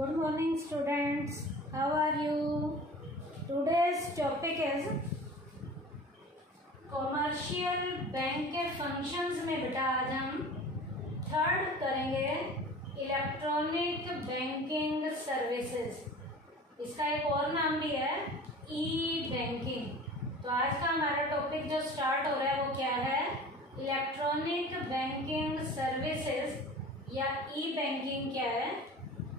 Good morning students, how are you? Today's topic is commercial bank के functions में बेटा आज हम थर्ड करेंगे इलेक्ट्रॉनिक बैंकिंग सर्विसेज। इसका एक और नाम भी है ई बैंकिंग। तो आज का हमारा टॉपिक जो स्टार्ट हो रहा है वो क्या है, इलेक्ट्रॉनिक बैंकिंग सर्विसेज या ई बैंकिंग क्या है।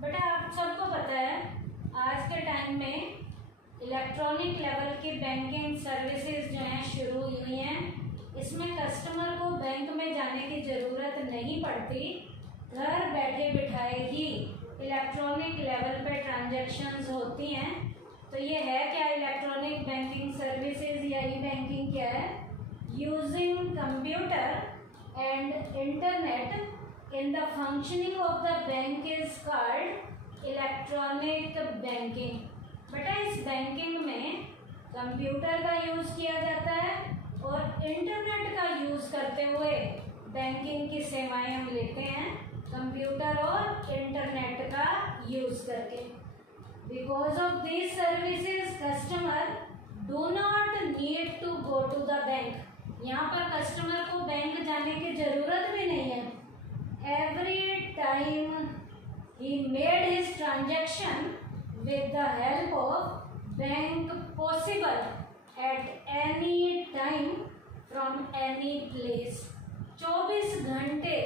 बेटा आप सबको पता है आज के टाइम में इलेक्ट्रॉनिक लेवल की बैंकिंग सर्विसेज जो हैं शुरू हुई हैं। इसमें कस्टमर को बैंक में जाने की ज़रूरत नहीं पड़ती, घर बैठे बिठाए ही इलेक्ट्रॉनिक लेवल पे ट्रांजैक्शंस होती हैं। तो ये है क्या इलेक्ट्रॉनिक बैंकिंग सर्विसेज या ई बैंकिंग क्या है, using computer and internet in the functioning of the bank is called electronic banking। बेटा इस बैंकिंग में कंप्यूटर का यूज किया जाता है और इंटरनेट का यूज करते हुए बैंकिंग की सेवाएं हम लेते हैं कंप्यूटर और इंटरनेट का यूज करके। Because of this services customer do not need to go to the bank. यहाँ पर कस्टमर को बैंक जाने की जरूरत भी नहीं है। Every time he made his transaction with the help of bank possible at any time from any place। 24 घंटे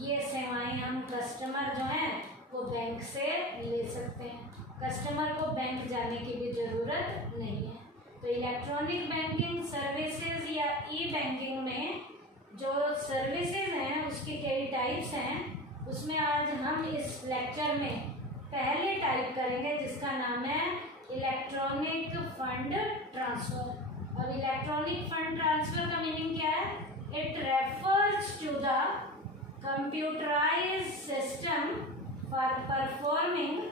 ये सेवाएं हम कस्टमर जो हैं वो बैंक से ले सकते हैं। कस्टमर को बैंक जाने की भी ज़रूरत नहीं है। तो इलेक्ट्रॉनिक बैंकिंग सर्विसेज या ई बैंकिंग में जो सर्विसेज हैं उसकी कई टाइप्स हैं। उसमें आज हम इस लेक्चर में पहले टाइप करेंगे जिसका नाम है इलेक्ट्रॉनिक फंड ट्रांसफ़र। अब इलेक्ट्रॉनिक फंड ट्रांसफ़र का मीनिंग क्या है, it refers to the computerised system for performing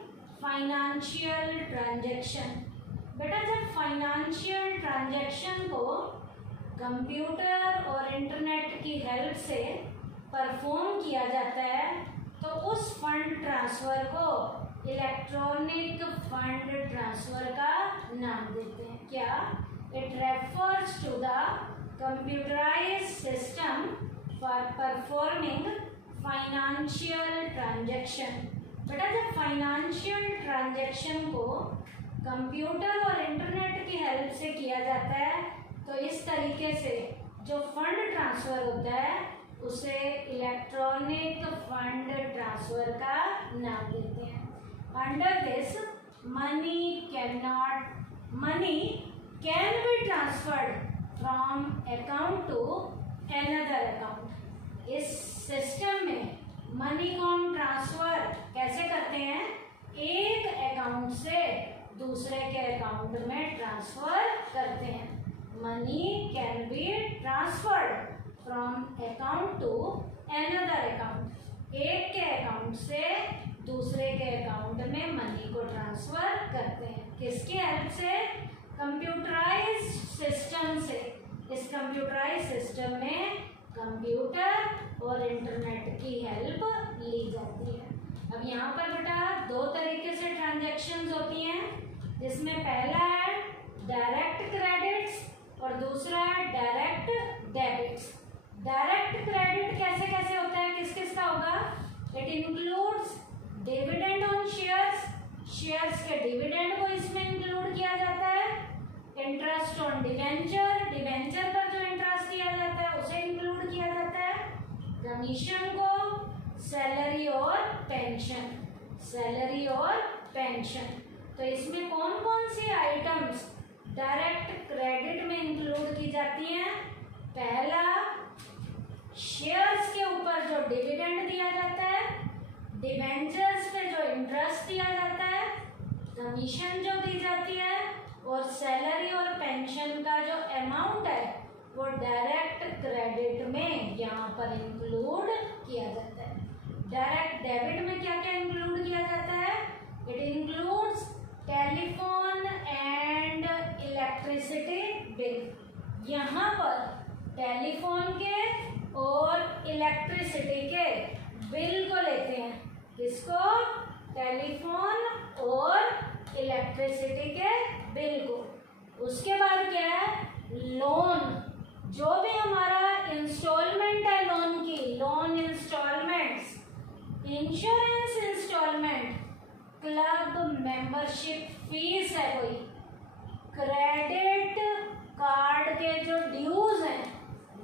financial transaction. बेटा जब फाइनेंशियल ट्रांजैक्शन को कंप्यूटर और इंटरनेट की हेल्प से परफॉर्म किया जाता है तो उस फंड ट्रांसफ़र को इलेक्ट्रॉनिक फंड ट्रांसफ़र का नाम देते हैं। क्या, it refers to the computerised system for performing financial transaction. बेटा जब फाइनेंशियल ट्रांजैक्शन को कंप्यूटर और इंटरनेट की हेल्प से किया जाता है तो इस तरीके से जो फंड ट्रांसफ़र होता है उसे इलेक्ट्रॉनिक फंड ट्रांसफ़र का नाम देते हैं। Under this money can be transferred from account to another account. इस सिस्टम में मनी को हम ट्रांसफ़र कैसे करते हैं, एक अकाउंट से दूसरे के अकाउंट में ट्रांसफ़र करते हैं। Money can be transferred from account to another account। एक के अकाउंट से दूसरे के अकाउंट में मनी को ट्रांसफर करते हैं। किसकी हेल्प से, कंप्यूटराइज्ड सिस्टम से। इस कंप्यूटराइज्ड सिस्टम में कंप्यूटर और इंटरनेट की हेल्प ली जाती है। अब यहाँ पर बेटा दो तरीके से ट्रांजैक्शंस होती हैं, जिसमें पहला है डायरेक्ट क्रेडिट्स और दूसरा है डायरेक्ट डेबिट्स। डायरेक्ट क्रेडिट कैसे कैसे होता है, किस किस का होगा, it includes dividend on shares. Shares के डिविडेंड को इसमें इंक्लूड किया जाता है। इंटरेस्ट ऑन डिवेंचर, डिवेंचर पर जो इंटरेस्ट दिया जाता है उसे इंक्लूड किया जाता है। कमीशन को सैलरी और पेंशन, सैलरी और पेंशन। तो इसमें कौन कौन सी आइटम्स डायरेक्ट क्रेडिट में इंक्लूड की जाती हैं, पहला शेयर्स के ऊपर जो डिविडेंड दिया जाता है, डिवेंचर्स पे जो इंटरेस्ट दिया जाता है, कमीशन जो दी जाती है और सैलरी और पेंशन का जो अमाउंट है वो डायरेक्ट क्रेडिट में यहाँ पर इंक्लूड किया जाता है। डायरेक्ट डेबिट में क्या क्या इंक्लूड किया जाता है, it includes telephone and electricity bill. यहाँ पर टेलीफोन के और इलेक्ट्रिसिटी के बिल को लेते हैं। किसको, टेलीफोन लोन, जो भी हमारा इंस्टॉलमेंट है लोन की, loan instalments, insurance instalment, club membership fees है कोई, क्रेडिट कार्ड के जो ड्यूज हैं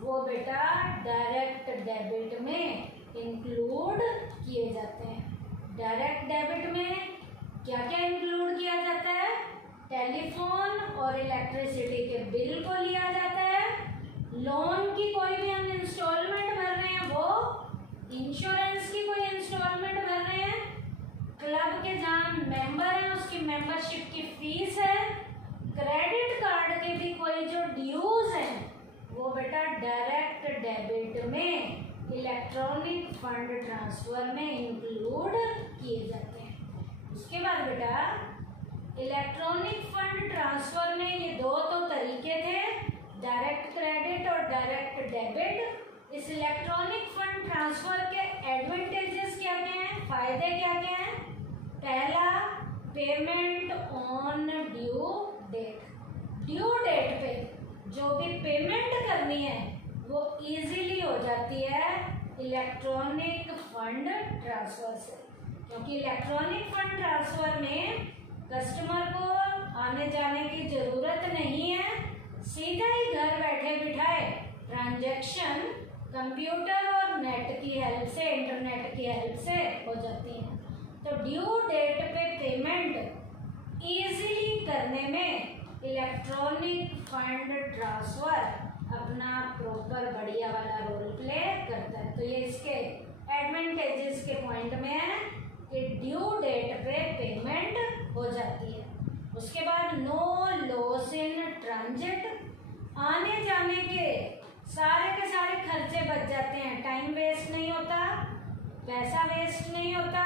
वो बेटा डायरेक्ट डेबिट में इंक्लूड किए जाते हैं। डायरेक्ट डेबिट में क्या क्या इंक्लूड किया जाता है? टेलीफोन और इलेक्ट्रिसिटी के बिल को लिया जाता है, लोन की कोई भी हम इंस्टॉलमेंट भर रहे हैं वो, इंश्योरेंस की कोई इंस्टॉलमेंट भर रहे हैं, क्लब के जहाँ मेंबर हैं उसकी मेंबरशिप की फीस है, क्रेडिट कार्ड के भी कोई जो ड्यूज हैं वो बेटा डायरेक्ट डेबिट में इलेक्ट्रॉनिक फंड ट्रांसफर में इंक्लूड किए जाते हैं। उसके बाद बेटा इलेक्ट्रॉनिक फंड ट्रांसफर में ये दो तो तरीके थे, डायरेक्ट क्रेडिट और डायरेक्ट डेबिट। इस इलेक्ट्रॉनिक फंड ट्रांसफर के एडवांटेजेस क्या क्या हैं, फायदे क्या क्या हैं? पहला, payment on due date, due date पे जो भी पेमेंट करनी है वो इजीली हो जाती है इलेक्ट्रॉनिक फंड ट्रांसफर से, क्योंकि इलेक्ट्रॉनिक फंड ट्रांसफर में कस्टमर को आने जाने की जरूरत नहीं है, सीधा ही घर बैठे बिठाए ट्रांजैक्शन कंप्यूटर और नेट की हेल्प से, इंटरनेट की हेल्प से हो जाती है। तो ड्यू डेट पे पेमेंट इजीली करने में इलेक्ट्रॉनिक फंड ट्रांसफर अपना प्रॉपर बढ़िया वाला रोल प्ले करता है। तो ये इसके एडवांटेजेस के पॉइंट में है कि ड्यू डेट पे पेमेंट हो जाती है। उसके बाद नो लॉस इन ट्रांजिट, आने जाने के सारे खर्चे बच जाते हैं, टाइम वेस्ट नहीं होता, पैसा वेस्ट नहीं होता,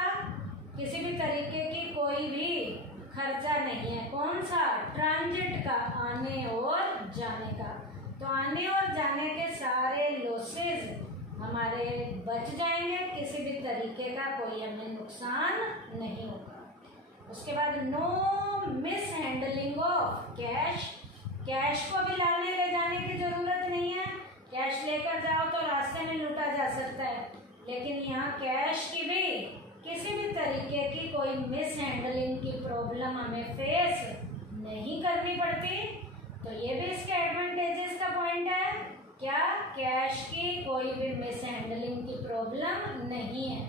किसी भी तरीके की कोई भी खर्चा नहीं है। कौन सा? ट्रांजिट का, आने और जाने का। तो आने और जाने के सारे लॉसेस हमारे बच जाएंगे, किसी भी तरीके का कोई हमें नुकसान नहीं होगा। उसके बाद no mishandling of cash, cash को भी लाने ले जाने की जरूरत नहीं है, कैश लेकर जाओ तो रास्ते में लूटा जा सकता है, लेकिन यहाँ कैश की भी किसी भी तरीके की कोई मिस हैंडलिंग की प्रॉब्लम हमें फेस नहीं करनी पड़ती। तो ये भी इसके एडवांटेजेस का पॉइंट है, क्या? कैश की कोई भी मिस हैंडलिंग की प्रॉब्लम नहीं है।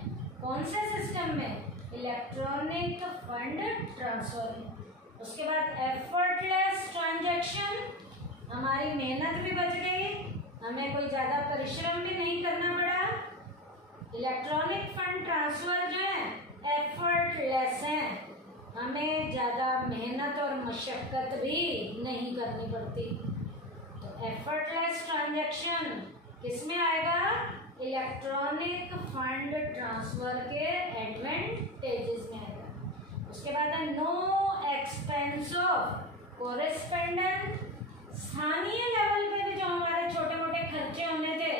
कौन से सिस्टम में? इलेक्ट्रॉनिक फंड ट्रांसफर में। उसके बाद एफर्टलेस ट्रांजैक्शन, हमारी मेहनत भी बच गई, हमें कोई ज़्यादा परिश्रम भी नहीं करना पड़ा। इलेक्ट्रॉनिक फंड ट्रांसफर जो है एफर्टलेस है, हमें ज़्यादा मेहनत और मशक्क़त भी नहीं करनी पड़ती। तो एफर्टलेस ट्रांजैक्शन किस में आएगा? इलेक्ट्रॉनिक फंड ट्रांसफर के एडवांटेजेस में आएगा। उसके बाद है नो एक्सपेंस ऑफ कोरेस्पेंडेंस, स्थानीय लेवल पे भी जो हमारे छोटे मोटे खर्चे होने थे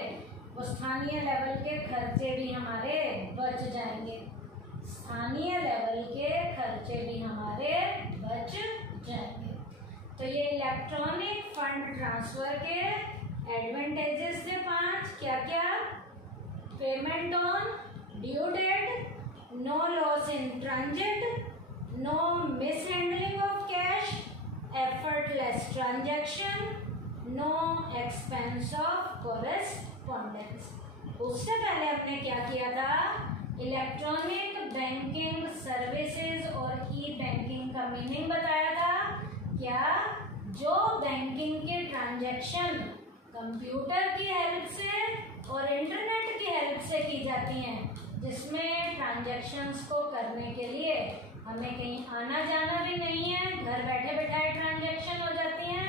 वो स्थानीय लेवल के खर्चे भी हमारे बच जाएंगे, स्थानीय लेवल के खर्चे भी हमारे बच जाएंगे। तो ये इलेक्ट्रॉनिक फंड ट्रांसफर के एडवांटेजेस थे 5। क्या क्या? Payment on due date, no loss in transit, no mishandling of cash, effortless transaction, no expense of correspondence. उससे पहले हमने क्या किया था? इलेक्ट्रॉनिक बैंकिंग सर्विसेज और ई बैंकिंग का मीनिंग बताया था। क्या? जो बैंकिंग के ट्रांजैक्शन कंप्यूटर की हेल्प से और इंटरनेट की हेल्प से की जाती हैं, जिसमें ट्रांजैक्शंस को करने के लिए हमें कहीं आना जाना भी नहीं है, घर बैठे बैठाए ट्रांजैक्शन हो जाती हैं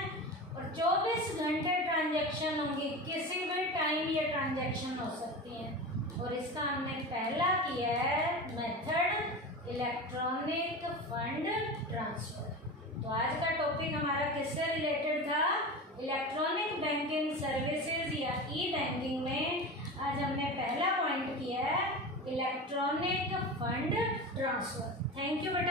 और 24 घंटे ट्रांजैक्शन होंगी, किसी भी टाइम ये ट्रांजैक्शन हो सकती हैं। और इसका हमने पहला किया है मेथड इलेक्ट्रॉनिक फंड ट्रांसफर। तो आज का टॉपिक हमारा किससे रिलेटेड था? इलेक्ट्रॉनिक बैंकिंग सर्विसेज या ई बैंकिंग में आज हमने पहला पॉइंट किया है electronic fund transfer. Thank you बेटा।